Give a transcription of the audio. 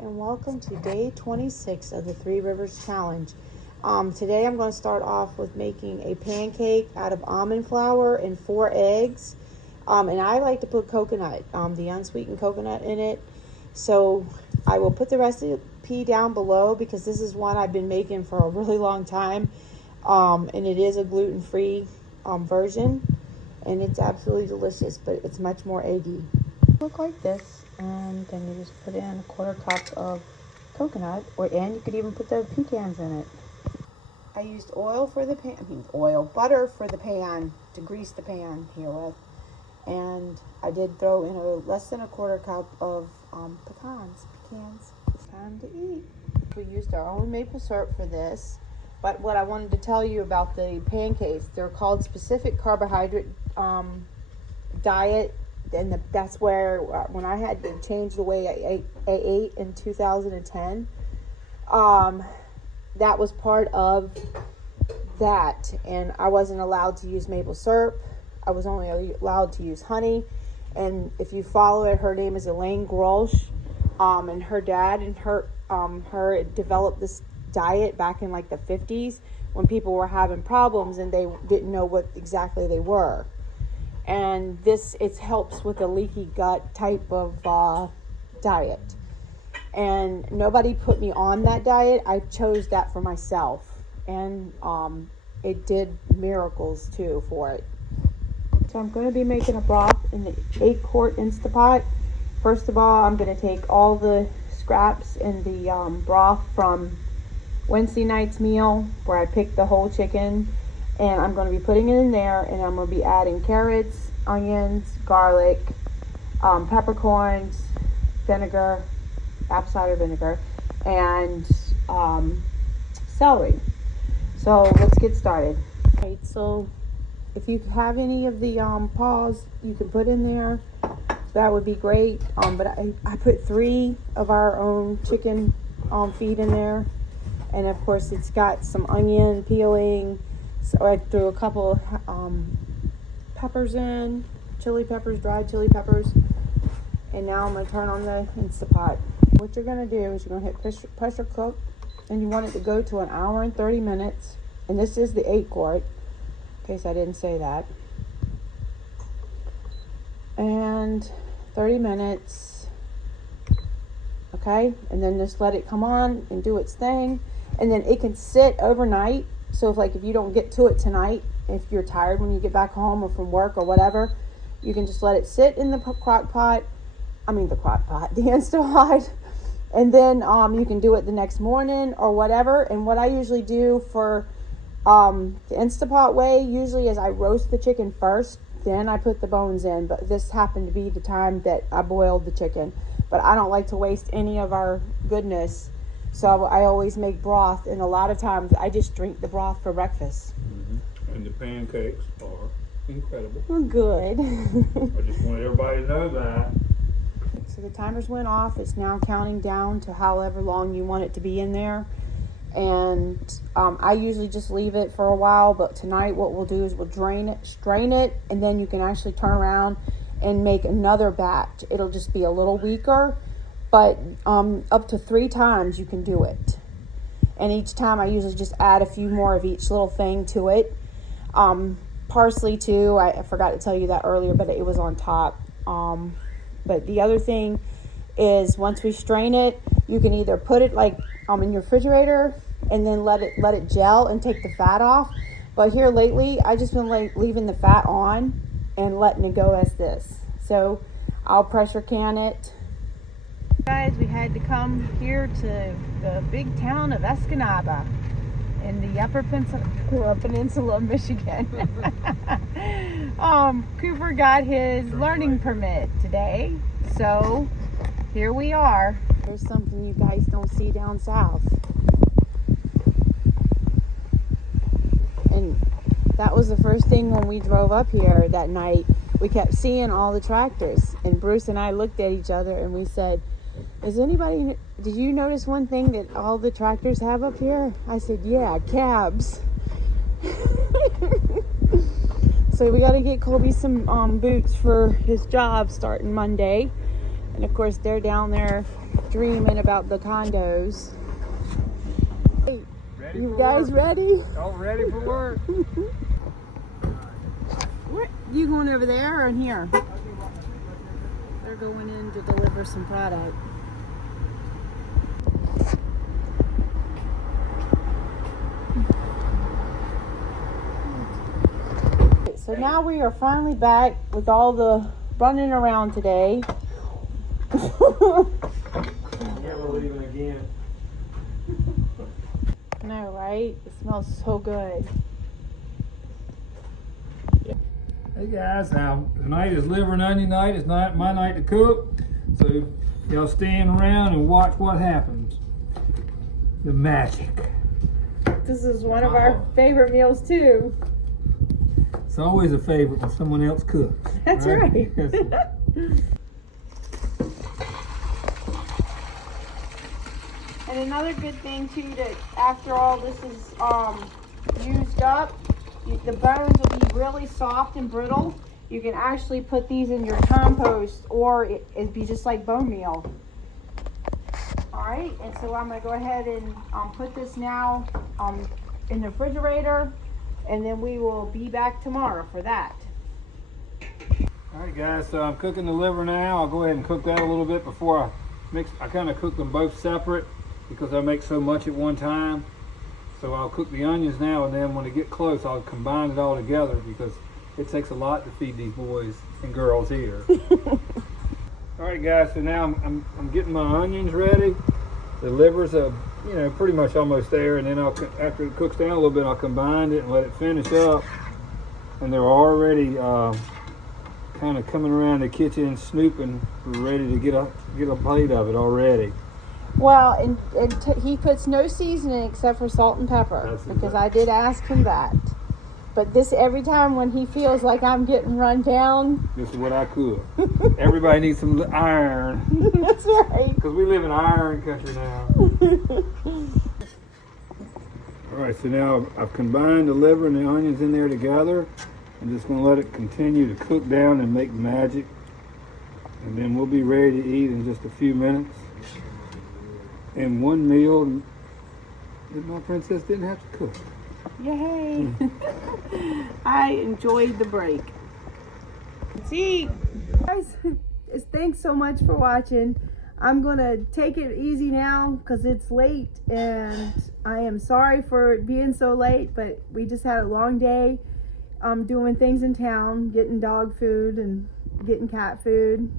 And welcome to day 26 of the Three Rivers Challenge. Today I'm going to start off with making a pancake out of almond flour and 4 eggs. And I like to put coconut, the unsweetened coconut in it. So I will put the recipe down below because this is one I've been making for a really long time. And it is a gluten-free version. And it's absolutely delicious, but it's much more eggy. Look like this. And then you just put in a 1/4 cup of coconut, and you could even put the pecans in it. I used oil for the pan, butter for the pan to grease the pan here with. And I did throw in less than a 1/4 cup of pecans. Time to eat. We used our own maple syrup for this. But what I wanted to tell you about the pancakes, they're called specific carbohydrate diet. And that's where, when I had to change the way I ate in 2010, that was part of that. And I wasn't allowed to use maple syrup. I was only allowed to use honey. And if you follow it, her name is Elaine Grolsch. And her dad and her developed this diet back in like the 50s when people were having problems and they didn't know what exactly they were. And it helps with a leaky gut type of diet. And nobody put me on that diet. I chose that for myself. And it did miracles too for it. So I'm going to be making a broth in the 8-quart Instapot. First of all, I'm going to take all the scraps in the broth from Wednesday night's meal where I picked the whole chicken. And I'm going to be putting it in there, and I'm going to be adding carrots, onions, garlic, peppercorns, vinegar, apple cider vinegar, and celery. So let's get started. Right, so if you have any of the paws, you can put in there. That would be great. But I put 3 of our own chicken feet in there, and of course it's got some onion peeling. So I threw a couple peppers in, chili peppers, dried chili peppers. And now I'm going to turn on the Instapot. What you're going to do is you're going to hit pressure cook. And you want it to go to 1 hour and 30 minutes. And this is the 8-quart, in case I didn't say that. And 30 minutes. Okay? And then just let it come on and do its thing. And then it can sit overnight. So if you don't get to it tonight, if you're tired when you get back home or from work or whatever, you can just let it sit in the Instapot, and then you can do it the next morning or whatever. And what I usually do for the Instapot way usually is I roast the chicken first, then I put the bones in. But this happened to be the time that I boiled the chicken. But I don't like to waste any of our goodness. So I always make broth, and a lot of times I just drink the broth for breakfast. Mm-hmm. And the pancakes are incredible. Well, good. I just want everybody to know that. So the timers went off. It's now counting down to however long you want it to be in there. And I usually just leave it for a while, but tonight what we'll do is we'll strain it, and then you can actually turn around and make another batch. It'll just be a little weaker. But up to 3 times you can do it. And each time I usually just add a few more of each little thing to it. Parsley too, I forgot to tell you that earlier, but it was on top. But the other thing is once we strain it, you can either put it in your refrigerator and then let it gel and take the fat off. But here lately, I just been leaving the fat on and letting it go as this. So I'll pressure can it. Guys, we had to come here to the big town of Escanaba in the Upper Peninsula of Michigan. Cooper got his learning permit today, so here we are. There's something you guys don't see down south. And that was the first thing when we drove up here that night. We kept seeing all the tractors, and Bruce and I looked at each other and we said, did you notice one thing that all the tractors have up here? I said, yeah, cabs. So we got to get Colby some boots for his job starting Monday. And of course, they're down there dreaming about the condos. Hey, Ready you for guys work. ready? All ready for work. What? You going over there or in here? They're going in to deliver some product. So now we are finally back with all the running around today. Never leaving again. No, right? It smells so good. Hey guys, tonight is liver and onion night. It's not my night to cook, so y'all stand around and watch what happens. The magic. This is one of our favorite meals too. It's always a favorite when someone else cooks. That's right. And another good thing too, that after all this is used up, the bones will be really soft and brittle. You can actually put these in your compost, or it'd be just like bone meal. All right, and so I'm gonna go ahead and put this now in the refrigerator, and then we will be back tomorrow for that. Alright guys, so I'm cooking the liver now. I'll go ahead and cook that a little bit before I mix. I kind of cook them both separate because I make so much at one time. So I'll cook the onions now, and then when they get close, I'll combine it all together because it takes a lot to feed these boys and girls here. Alright guys, so now I'm getting my onions ready. The liver's pretty much almost there, and then after it cooks down a little bit, I'll combine it and let it finish up. And they're already kind of coming around the kitchen, snooping, ready to get a plate of it already. Well, and he puts no seasoning except for salt and pepper. That's because exactly. I did ask him that. But this, every time when he feels like I'm getting run down, This is what I cook. Everybody needs some iron. that's right. Because we live in iron country now. Alright, so now I've combined the liver and the onions in there together. I'm just going to let it continue to cook down and make magic. And then we'll be ready to eat in just a few minutes. And one meal that my princess didn't have to cook. Yay! I enjoyed the break. See, guys, thanks so much for watching. I'm gonna take it easy now because it's late, and I am sorry for it being so late, but we just had a long day doing things in town, getting dog food and getting cat food.